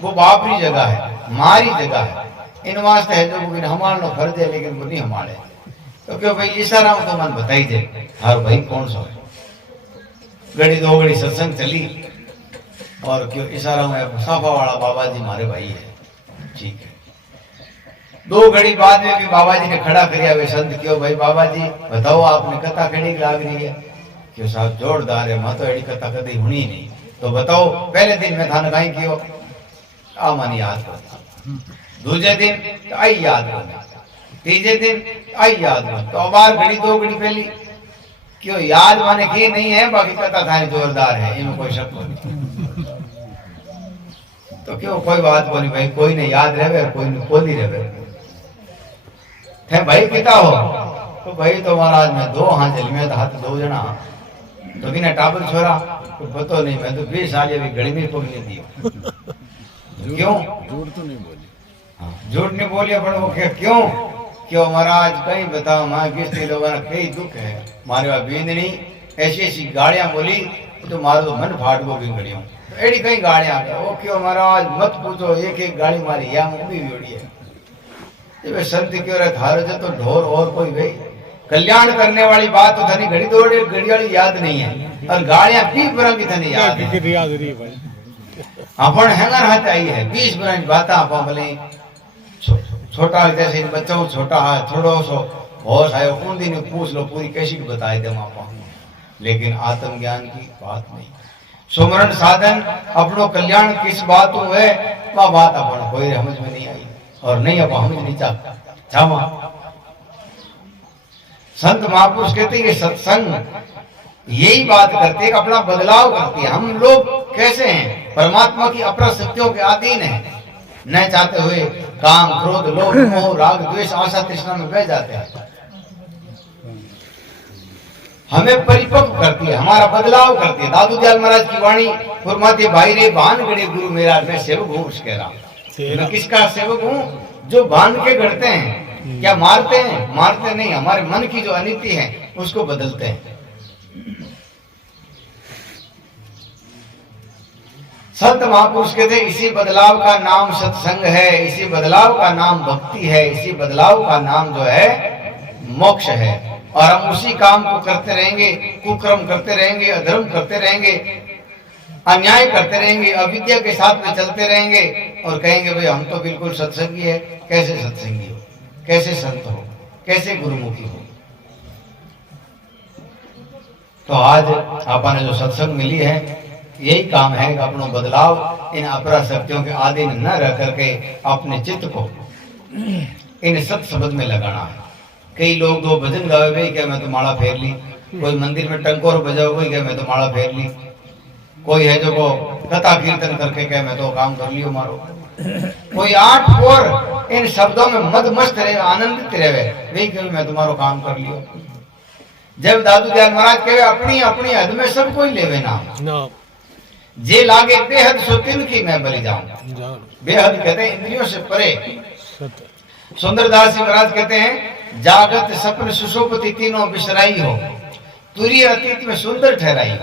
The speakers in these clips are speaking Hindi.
वो बापरी जगह है, मारी जगह है। इन वास्ते है जो हमारे फर्ज है, लेकिन वो नहीं हमारे। तो क्यों भाई इशारा तो मन बताई दे हर भाई कौन सा घड़ी दो घड़ी सत्संग चली और क्यों इशारा में साफा वाला बाबा जी हमारे भाई है, ठीक है। दो घड़ी बाद में भी बाबा जी ने खड़ा करिया वे संत क्यों भाई बाबा जी बताओ आपने कथा कड़ी लाग रही है क्यों साहब जोरदार है, मैं तो एडी कथा कदी हुई नहीं। तो बताओ पहले दिन में थाने कहीं क्यों आ मन याद करता, दूसरे दिन आई याद करना, तीसरे दिन आई याद करना। तो बार घड़ी दो घड़ी पहली क्यों याद माने की नहीं है, बाकी कथा थानी जोरदार है, इनमें कोई शक नहीं। तो क्यों कोई बात बोली भाई, कोई ने याद रहे कोई ने कोली रहे थे भाई किता हो। तो भाई तो महाराज मैं दो हाथ जल में हाथ दो जना तो बिना टाबर छोरा तो पता नहीं, मैं तो 20 साल अभी घड़ी में पकड़ी दी। क्यों झूठ तो नहीं बोली, हाँ झूठ नहीं बोलिए पर वो क्यों क्यों महाराज कहीं बताओ माँ किसने लोगों का कई दुख है मारे वहां बींदनी ऐसी ऐसी गाड़ियां बोली तो मारो तो मन फाट गो भी घड़ियों तो एडी कई गाड़ियां वो क्यों महाराज मत पूछो, एक एक गाड़ी मारी या मुंबई भी उड़ी है। वे संत क्यों रहे थारो जो तो ढोर और कोई भाई कल्याण करने वाली बात तो धनी घड़ी दौड़े घड़ी वाली याद नहीं है और गाड़ियां 20 बरस की धनी याद है। अपन हैंगर हाथ आई है 20 बरस की बात आप भले छोटा जैसे बच्चों छोटा है थोड़ो सो होश आयो उन दिन पूछ लो पूरी कैसी बताए दे आप, लेकिन आत्मज्ञान की बात नहीं। सुमरण साधन अपनो कल्याण किस बात है वह बात अपन कोई समझ में नहीं आई और नहीं अब समझ नहीं चाहता। संत महापुरुष कहते हैं सत्संग यही बात करते हैं अपना बदलाव करती है। हम लोग कैसे हैं परमात्मा की अपरा शक्तियों के अधीन है, न चाहते हुए काम क्रोध लोभ मोह राग द्वेष आशा तृष्णा में बह जाते हैं। हमें परिपक्व करती है, हमारा बदलाव करती है। दादू दयाल महाराज की वाणी फरमाते भाई रे भान गढ़े गुरु मेरा, मैं सेवक हूँ उसके रहा। मैं किसका सेवक हूँ जो भान के गढ़ते हैं। क्या मारते हैं? मारते नहीं, हमारे मन की जो अनिति है उसको बदलते हैं। संत महापुरुष कहते इसी बदलाव का नाम सत्संग है, इसी बदलाव का नाम भक्ति है, इसी बदलाव का नाम जो है मोक्ष है। और हम उसी काम को करते रहेंगे, कुकर्म करते रहेंगे, अधर्म करते रहेंगे, अन्याय करते रहेंगे, अविद्या के साथ में चलते रहेंगे और कहेंगे भाई हम तो बिल्कुल सत्संगी है। कैसे सत्संगी हो, कैसे संत हो, कैसे गुरुमुखी हो। तो आज आपने जो सत्संग मिली है यही काम है कि अपनो बदलाव इन अपरा शक्तियों के अधीन न रह करके अपने चित्त को इन सत शब्द में लगाना है। कई लोग दो भजन गावे भाई क्या मैं तो माला फेर ली, कोई मंदिर में टंकोर बजाओ कोई क्या मैं तो माला फेर ली, कोई है जो को कथा कीर्तन करके क्या मैं तो काम कर लियो मारो, कोई 8 और इन शब्दों में मद मस्त रहे आनंदित रहे वही क्यों मैं तुम्हारो काम कर लियो। जब दादू दयाल महाराज कहे अपनी अपनी हद में सब कोई लेवे ना जे लागे बेहद सो तिन की मैं बलि जाऊं। बेहद कहते हैं इंद्रियों से परे। सुंदरदास जी महाराज कहते हैं जागत सपन सुषुप्ति तीनों बिसराई हो, तुरीय अतीत में सुंदर ठहराई हो।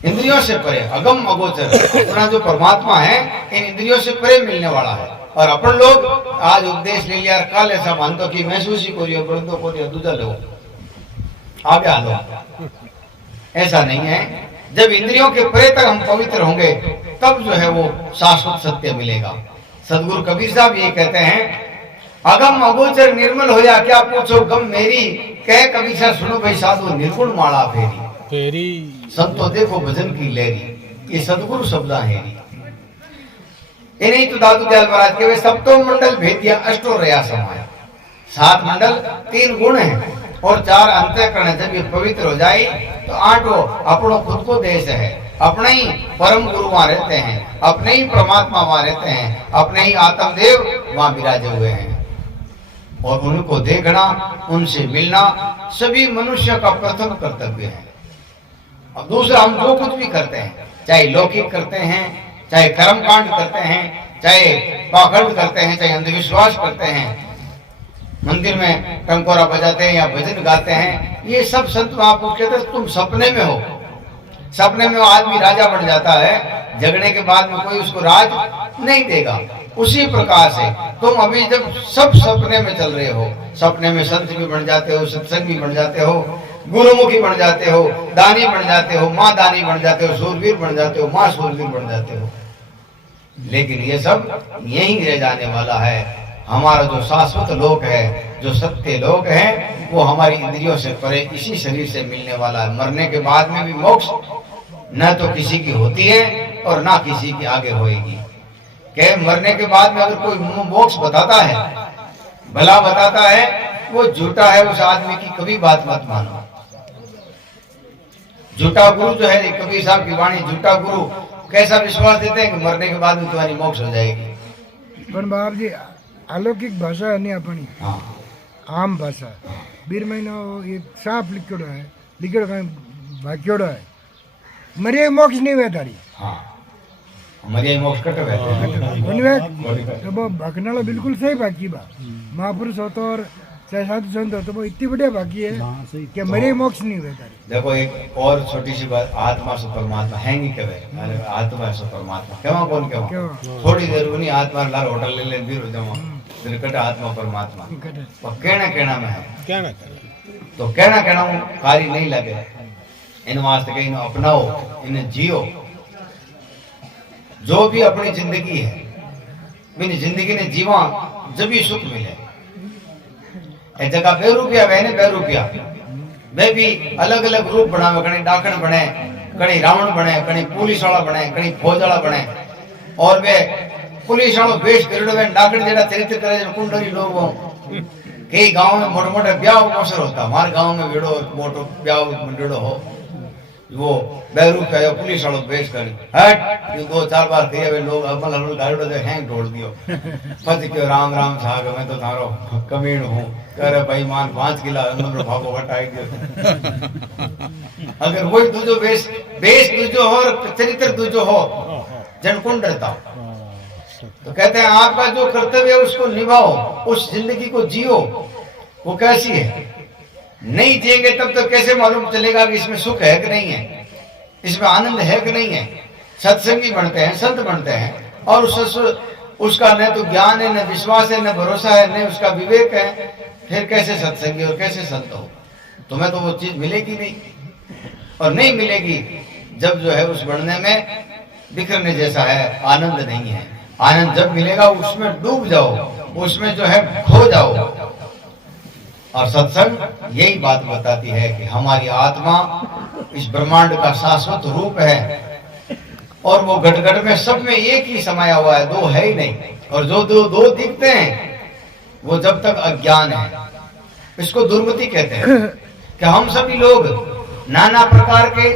इंद्रियों से परे अगम अगोचर अपना जो परमात्मा है इन इंद्रियों से परे मिलने वाला है। और अपन लोग आज उपदेश ले लिया कल ऐसा मानते कि महसूस ही करियो परंतु को दूजा लो आगे आ लो, ऐसा नहीं है। जब इंद्रियों के परे तक हम पवित्र होंगे तब जो है वो शाश्वत सत्य मिलेगा। सदगुरु कबीर साहब ये कहते हैं अगम अगोचर निर्मल हो या क्या पूछो गम मेरी, कह कबीर साहब सुनो भाई साधु निर्गुण माला फेरी, संतो देखो भजन की लहरी। ये सदगुरु शब्द है। ये नहीं तो दादू दयाल महाराज के वे सप्तो मंडल भेदिया अष्टो रया समाया। 7 मंडल 3 गुण है और 4 अंतःकरण है। जब ये पवित्र हो जाए तो 8 अपनों खुद को देश है, अपने ही परम गुरु वहां रहते हैं, अपने ही परमात्मा वहां रहते हैं, अपने ही आत्मदेव वहां विराजे हुए हैं। और उनको देखना उनसे मिलना सभी मनुष्य का प्रथम कर्तव्य है। अब दूसरा हम जो कुछ भी करते हैं चाहे लौकिक करते हैं, चाहे कर्म कांड करते हैं, चाहे पाखंड करते हैं, चाहे अंधविश्वास करते हैं, मंदिर में टंकोरा बजाते हैं या भजन गाते हैं, ये सब संत महापुरुष कहते हैं तुम सपने में हो। सपने में वो आदमी राजा बन जाता है, जगने के बाद में कोई उसको राज नहीं देगा। उसी प्रकार से तुम अभी जब सब सपने में चल रहे हो, सपने में संत भी बन जाते हो, सत्संग भी बन जाते हो, गुरुमुखी बन जाते हो, दानी बन जाते हो, माँ दानी बन जाते हो, सूरवीर बन जाते हो, माँ सूरवीर बन जाते हो, लेकिन ये सब यहीं रह जाने वाला है। हमारा जो शाश्वत लोक है, जो सत्य लोक है, वो हमारी इंद्रियों से परे इसी शरीर से मिलने वाला है। मरने के बाद में भी मोक्ष न तो किसी की होती है और ना किसी की आगे होएगी। कि मरने के बाद में अगर कोई मोक्ष बताता है, भला बताता है, वो झूठा है। उस आदमी की कभी बात मत मानो। झूठा गुरु जो है, कबीर साहब की वाणी, झूठा गुरु कैसा विश्वास देते हैं कि मरने के बाद में तुम्हारी मोक्ष हो जाएगी। पर बाप जी अलौकिक भाषा है नहीं अपनी, आम भाषा। बीर महीना एक साफ लिखोड़ो है, लिखोड़ो कहीं भाग्योड़ो है, मरे मोक्ष नहीं हुआ तारी। हाँ, मरे मोक्ष कट गए तो वो भगनाला बिल्कुल सही बाकी बा। महापुरुष हो तो और चाहे साधु संत हो तो वो इतनी बढ़िया बाकी है कि मरे मोक्ष नहीं हुए तारी। देखो एक और छोटी सी बात, आत्मा से परमात्मा है नहीं कहे, आत्मा से परमात्मा क्यों कौन क्यों थोड़ी देर उन्हीं आत्मा लाल होटल ले ले फिर जमा कटा आत्मा परमात्मा और कहना में है। तो कहना कार्य नहीं लगे, इन वास्ते कहीं अपनाओ, इन्हें जियो। जो भी अपनी जिंदगी है, मेरी जिंदगी ने जीवा जब भी सुख मिले। एक जगह बेरूपिया वह ने बेरूपिया वे भी अलग अलग रूप बनावे, कहीं डाकण बने, कहीं रावण बने, कहीं पुलिस वाला बने, कहीं फौज वाला बने। और वे पुलिस वालों वेश करेड़ो वे डाकण जेड़ा चरित्र करे कुंडली लोग हो। कई गांव में मोटे मोटे ब्याह अवसर होता, हमारे गांव में वेड़ो मोटो ब्याह मंडड़ो हो, वो बैरू का पुलिस वालों वेश करी हट ये 2-4 बार कहे वे लोग अमल हल गाड़ो दे हैंग ढोल दियो पति क्यों राम राम साग मैं तो थारो कमीण हूं करे भाई मान 5 किला अंदर रो भागो हटाई दियो। अगर वही दूजो वेश दूजो हो और चरित्र दूजो हो जन कौन डरता। तो कहते हैं आपका जो कर्तव्य है उसको निभाओ, उस जिंदगी को जियो। वो कैसी है, नहीं जिएंगे तब तो कैसे मालूम चलेगा कि इसमें सुख है कि नहीं है, इसमें आनंद है कि नहीं है। सत्संगी बनते हैं, संत बनते हैं और उसका न तो ज्ञान है, न विश्वास है, न भरोसा है, न उसका विवेक है, फिर कैसे सत्संगी और कैसे संत हो। तुम्हें तो वो चीज मिलेगी नहीं और नहीं मिलेगी जब जो है उस बनने में बिखरने जैसा है, आनंद नहीं है। आनंद जब मिलेगा उसमें डूब जाओ, उसमें जो है खो जाओ। और सत्संग यही बात बताती है कि हमारी आत्मा इस ब्रह्मांड का शाश्वत रूप है और वो घट में सब में एक ही समाया हुआ है, दो है ही नहीं। और जो दो दिखते हैं वो जब तक अज्ञान है, इसको दुर्मति कहते हैं। कि हम सभी लोग नाना प्रकार के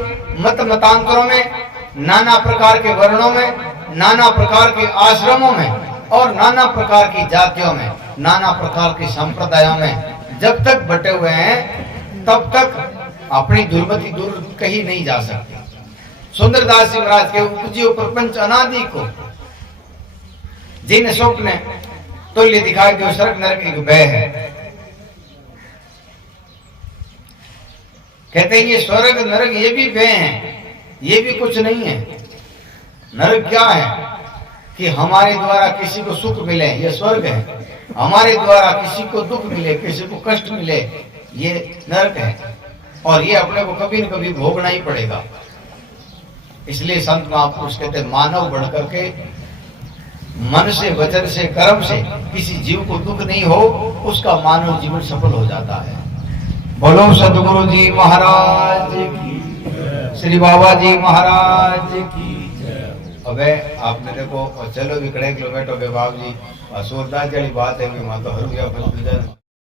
मतांतरों में, नाना प्रकार के वर्णों में, नाना प्रकार के आश्रमों में और नाना प्रकार की जातियों में, नाना प्रकार के संप्रदायों में जब तक बटे हुए हैं तब तक अपनी दुर्मति दूर कहीं नहीं जा सकती। सुंदरदास जी महाराज के उपजियो प्रपंच अनादि को जिन स्वप्न तो ये दिखाई दो स्वर्ग नरक एक भय है। कहते हैं ये स्वर्ग नरक ये भी भय है, ये भी कुछ नहीं है। नरक क्या है कि हमारे द्वारा किसी को सुख मिले, ये स्वर्ग है। हमारे द्वारा किसी को दुख मिले, किसी को कष्ट मिले, ये नरक है। और ये अपने को कभी न कभी भोगना ही पड़ेगा। इसलिए संत महापुरुष कहते मानव बढ़ करके मन से, वचन से, कर्म से किसी जीव को दुख नहीं हो, उसका मानव जीवन सफल हो जाता है। बोलो सदगुरु जी महाराज की, श्री बाबा जी महाराज की। अबे आपने देखो चलो भी कड़े किलोमीटर के बाबू जी सूरदास वाली बात है, मैं तो हरू गया।